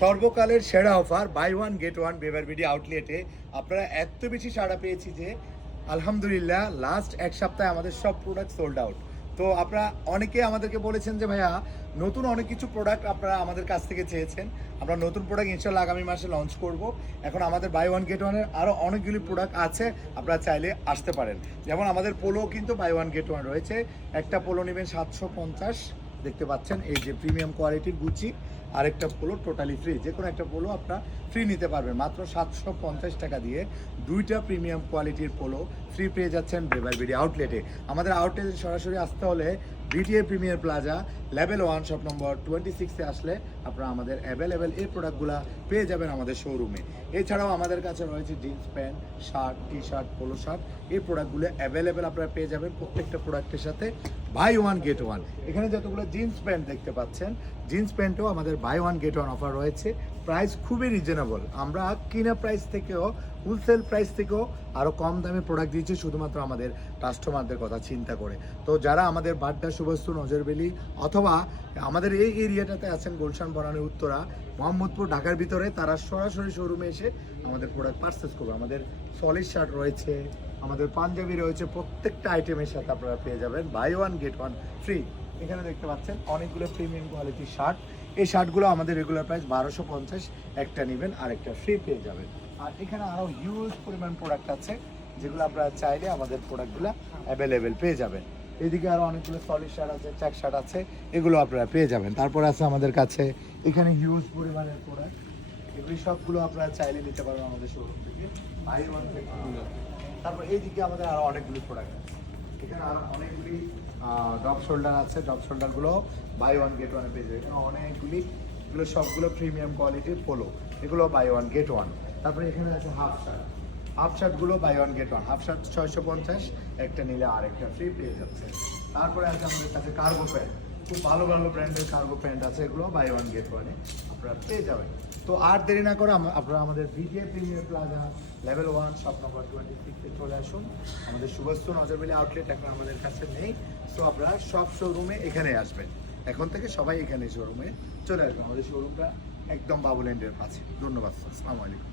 সর্বকালের সেরা offer buy one get one বেবার BD আউটলেটে আপনারা এত বেশি সাড়া পেয়েছি যে, আলহামদুলিল্লাহ লাস্ট এক সপ্তাহে আমাদের সব প্রোডাক্ট সোল্ড আউট তো আপনারা অনেকে আমাদেরকে বলেছেন যে, ভাইয়া, নতুন অনেক কিছু প্রোডাক্ট আপনারা আমাদের কাছ থেকে চেয়েছেন। আমরা নতুন প্রোডাক্ট ইনশাল্লাহ আগামী মাসে লঞ্চ করব। এখন আমাদের বাই ওয়ান গেট ওয়ানের আরও অনেকগুলি প্রোডাক্ট আছে, আপনারা চাইলে আসতে পারেন। যেমন আমাদের পোলো কিন্তু বাই ওয়ান গেট ওয়ান রয়েছে। একটা পোলো নেবেন সাতশো পঞ্চাশ। দেখতে পাচ্ছেন, এই যে প্রিমিয়াম কোয়ালিটির গুচি আরেকটা পোলো টোটালি ফ্রি যে কোনো একটা পোলো আপনার ফ্রি নিতে পারবেন। মাত্র সাতশো পঞ্চাশ টাকা দিয়ে দুইটা প্রিমিয়াম কোয়ালিটির পোলো ফ্রি পেয়ে যাচ্ছেন বেবার বিডি আউটলেটে আমাদের আউটলেটে সরাসরি আসতে হলে BTA premier plaza level one shop নম্বর টোয়েন্টি সিক্সে আসলে আপনারা আমাদের অ্যাভেলেবেল এই প্রোডাক্টগুলো পেয়ে যাবেন আমাদের শোরুমে এছাড়াও আমাদের কাছে রয়েছে jeans pant shirt T shirt polo shirt এই প্রোডাক্টগুলো অ্যাভেলেবেল আপনারা পেয়ে যাবেন প্রত্যেকটা প্রোডাক্টের সাথে। বাই ওয়ান গেট ওয়ান এখানে যতগুলো জিন্স প্যান্ট দেখতে পাচ্ছেন জিন্স প্যান্টও আমাদের buy one get one offer রয়েছে। প্রাইস খুবই রিজনেবল আমরা কিনা প্রাইস থেকেও হোলসেল প্রাইস থেকেও আরও কম দামে প্রোডাক্ট দিয়েছি, শুধুমাত্র আমাদের কাস্টমারদের কথা চিন্তা করে। তো যারা আমাদের বাড্ডা শুভস্তু নজরবেলি অথবা আমাদের এই এরিয়াটাতে আছেন গুলশান বনানী উত্তরা, মোহাম্মদপুর, ঢাকার ভিতরে তারা সরাসরি শোরুমে এসে আমাদের প্রোডাক্ট পারচেস করবে। আমাদের সলিড শার্ট রয়েছে, আমাদের পাঞ্জাবি রয়েছে, প্রত্যেকটা আইটেমের সাথে আপনারা পেয়ে যাবেন। Buy one get one free এখানে দেখতে পাচ্ছেন অনেকগুলো প্রিমিয়াম কোয়ালিটির শার্ট এই শার্টগুলো আমাদের রেগুলার প্রাইস বারোশো পঞ্চাশ, একটা নেবেন আর একটা ফ্রি পেয়ে যাবেন। আর এখানে আরও হিউজ পরিমাণ প্রোডাক্ট আছে, যেগুলো আপনারা চাইলে আমাদের প্রোডাক্টগুলো অ্যাভেলেবেল পেয়ে যাবেন। এদিকে আরও অনেকগুলো সলিড শার্ট আছে চেক শার্ট আছে, এগুলো আপনারা পেয়ে যাবেন। তারপর আছে আমাদের কাছে, এখানে হিউজ পরিমাণের প্রোডাক্ট এগুলি সবগুলো আপনারা চাইলে নিতে পারবেন আমাদের শোরুম থেকে। তারপর এইদিকে আমাদের আরও অনেকগুলি প্রোডাক্ট আছে। এখানে আরও অনেকগুলি ডপ শোল্ডার আছে। ডপ শোল্ডারগুলো বাই ওয়ান গেট ওয়ানে পেয়ে যাবে এখানে অনেকগুলি, এগুলো সবগুলো প্রিমিয়াম কোয়ালিটির পোলো এগুলো বাই ওয়ান গেট ওয়ান তারপরে এখানে আছে হাফ শার্ট হাফ শার্টগুলো buy one get one half shirt ছয়শো পঞ্চাশ, একটা নিলে আরেকটা ফ্রি পেয়ে যাচ্ছে। তারপরে আছে আমাদের কাছে কার্গো প্যান্ট খুব ভালো ভালো ব্র্যান্ডের কার্গো প্যান্ট আছে, এগুলো বাই ওয়ান গেট ওয়ানে আপনারা পেয়ে যাবেন। তো আর দেরি না করে আপনারা আমাদের BTA premier plaza level one shop নম্বর টোয়েন্টি সিক্সে চলে আসুন। আমাদের সুবস্তু নজরবেলি আউটলেট এখন আমাদের কাছে নেই। তো আপনারা সব শোরুমে এখানে আসবেন। এখন থেকে সবাই এখানে শোরুমে চলে আসবেন। আমাদের শোরুমটা একদম বাবুল্যান্ডের কাছে। ধন্যবাদ। আসসালামু আলাইকুম।